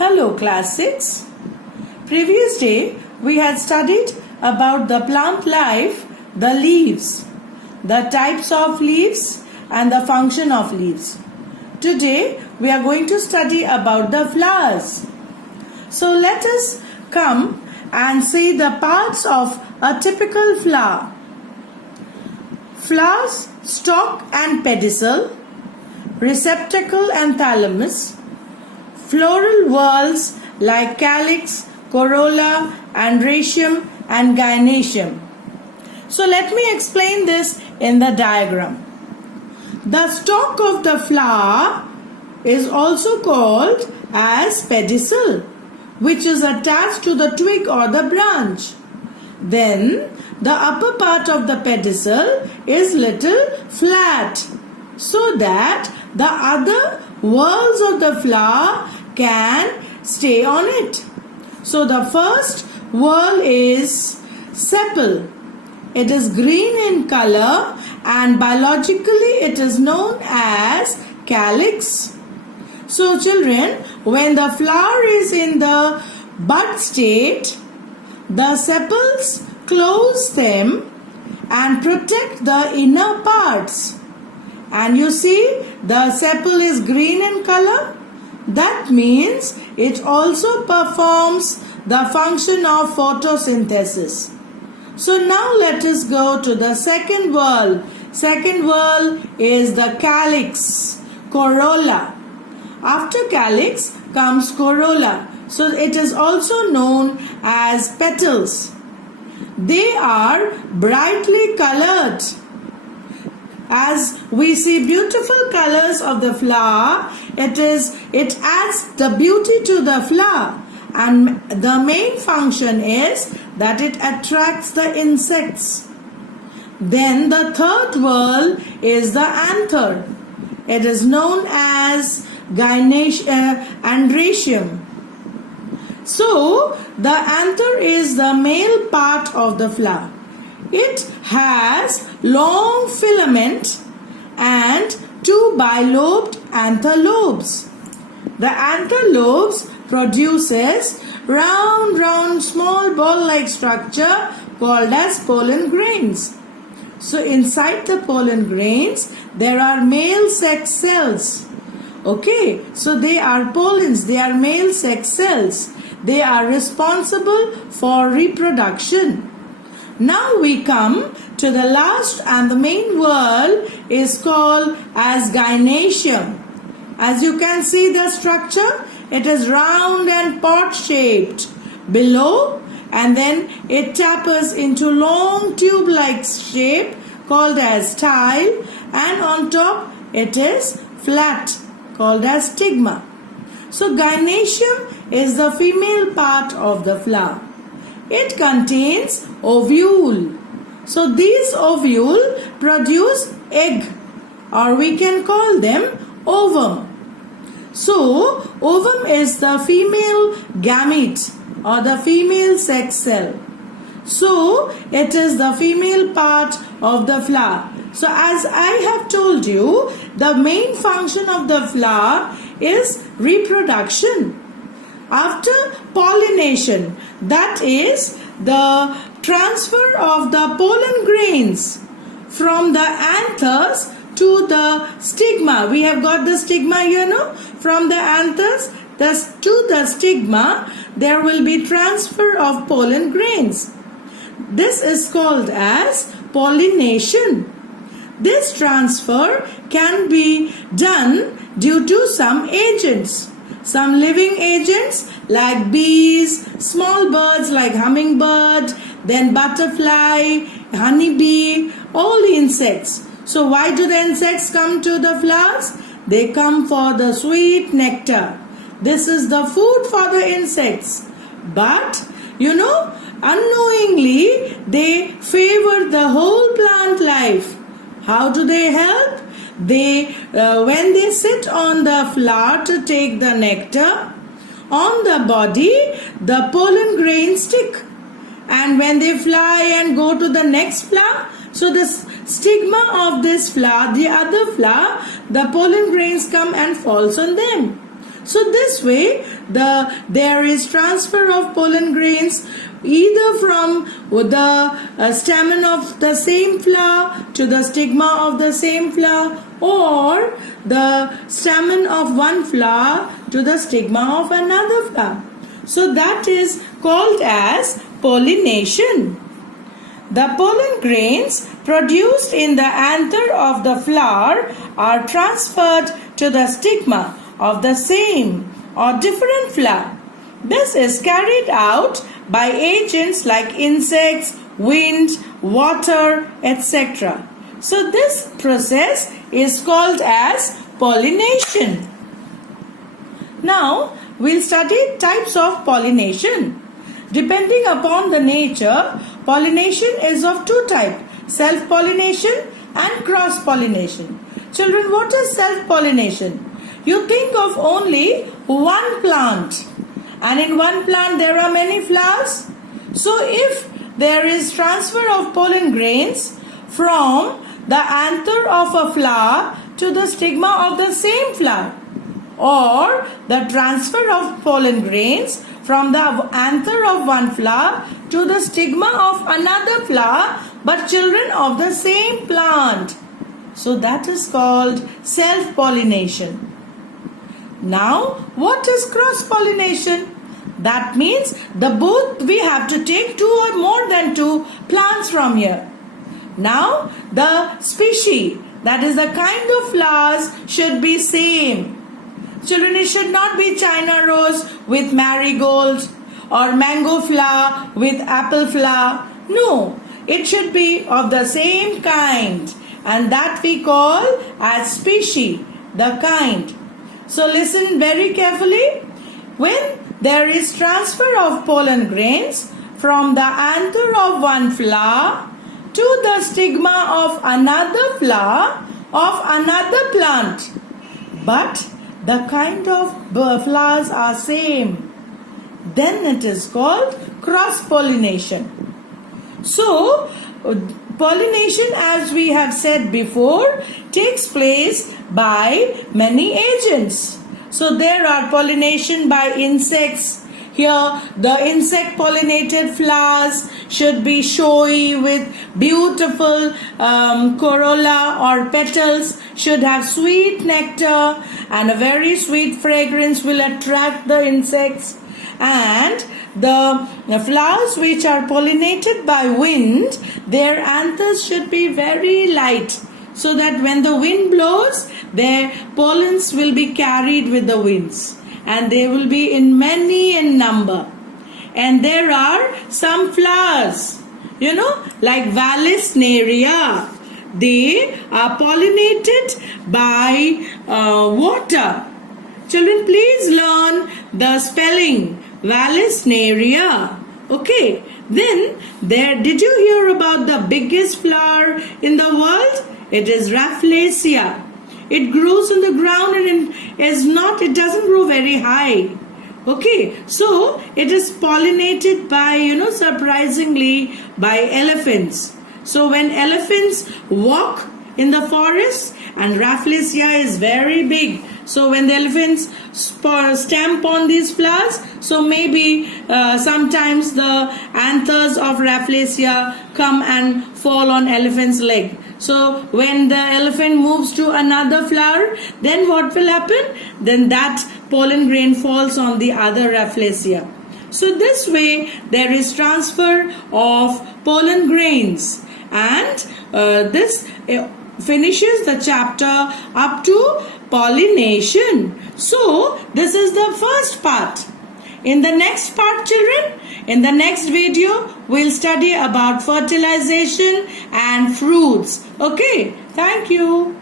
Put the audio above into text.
Hello class 6. Previous day we had studied about the plant life, the leaves, the types of leaves and the function of leaves. Today we are going to study about the flowers. So let us come and see the parts of a typical flower. Flowers, stalk and pedicel, receptacle and thalamus, floral whorls like calyx, corolla, androecium and gynoecium. So let me explain this in the diagram. The stalk of the flower is also called as pedicel, which is attached to the twig or the branch. Then the upper part of the pedicel is little flat, so that the other whorls of the flower can stay on it. So the first whorl is sepal. It is green in color and biologically it is known as calyx. So children, when the flower is in the bud state, the sepals close them and protect the inner parts. And you see the sepal is green in color. That means it also performs the function of photosynthesis. So now let us go to the second whorl. Second whorl is the calyx, corolla. After calyx comes corolla. So it is also known as petals. They are brightly colored. As we see beautiful colors of the flower, it adds the beauty to the flower, and the main function is that it attracts the insects. Then the third whorl is the anther. It is known as androecium. So the anther is the male part of the flower. It has long filament and two bilobed anther lobes. The anther lobes produces round small ball-like structure called as pollen grains. So inside the pollen grains there are male sex cells. Okay, so they are pollens, they are male sex cells. They are responsible for reproduction. Now we come to the last and the main whorl is called as gynoecium. As you can see the structure, it is round and pot shaped below, and then it tapers into long tube like shape called as style, and on top it is flat called as stigma. So gynoecium is the female part of the flower. It contains ovule. So these ovule produce egg, or we can call them ovum. So ovum is the female gamete or the female sex cell. So it is the female part of the flower. So as I have told you, the main function of the flower is reproduction. After pollination, that is the transfer of the pollen grains from the anthers to the stigma. We have got the stigma here, no? From the anthers to the stigma, there will be transfer of pollen grains. This is called as pollination. This transfer can be done due to some agents. Some living agents like bees, small birds like hummingbird, then butterfly, honeybee, all the insects. So why do the insects come to the flowers? They come for the sweet nectar. This is the food for the insects. But, unknowingly they favor the whole plant life. How do they help? When they sit on the flower to take the nectar, on the body the pollen grains stick, and when they fly and go to the next flower, so the stigma of this flower, the other flower, the pollen grains come and falls on them. So this way there is transfer of pollen grains either from the stamen of the same flower to the stigma of the same flower, or the stamen of one flower to the stigma of another flower. So that is called as pollination. The pollen grains produced in the anther of the flower are transferred to the stigma of the same or different flower. This is carried out by agents like insects, wind, water, etc. So this process is called as pollination. Now we'll study types of pollination. Depending upon the nature, pollination is of two types: self-pollination and cross-pollination. Children, what is self-pollination? You think of only one plant, and in one plant there are many flowers. So if there is transfer of pollen grains from the anther of a flower to the stigma of the same flower, or the transfer of pollen grains from the anther of one flower to the stigma of another flower, but children of the same plant, so that is called self-pollination. Now, what is cross-pollination? That means both we have to take two or more than two plants from here. Now, the species, that is the kind of flowers, should be same. Children, it should not be China rose with marigold or mango flower with apple flower. No, it should be of the same kind, and that we call as species, the kind. So listen very carefully. When there is transfer of pollen grains from the anther of one flower to the stigma of another flower of another plant, but the kind of flowers are same, then it is called cross-pollination. So, pollination, as we have said before, takes place by many agents. So, there are pollination by insects. Here, the insect pollinated flowers should be showy with beautiful corolla or petals, should have sweet nectar, and a very sweet fragrance will attract the insects. And the flowers which are pollinated by wind, their anthers should be very light, so that when the wind blows, their pollens will be carried with the winds, and they will be in many in number. And there are some flowers, like Vallisneria. They are pollinated by water. Children, please learn the spelling Vallisneria. Okay. Then did you hear about the biggest flower in the world? It is Rafflesia. It grows on the ground and it doesn't grow very high. Okay, so it is pollinated by, surprisingly, by elephants. So when elephants walk in the forest, and Rafflesia is very big, so when the elephants stamp on these flowers, so maybe sometimes the anthers of Rafflesia come and fall on elephant's leg. So when the elephant moves to another flower, then what will happen? Then that pollen grain falls on the other Rafflesia. So this way there is transfer of pollen grains, and this finishes the chapter up to pollination. So this is the first part. In the next part, children, in the next video, we'll study about fertilization and fruits. Okay, thank you.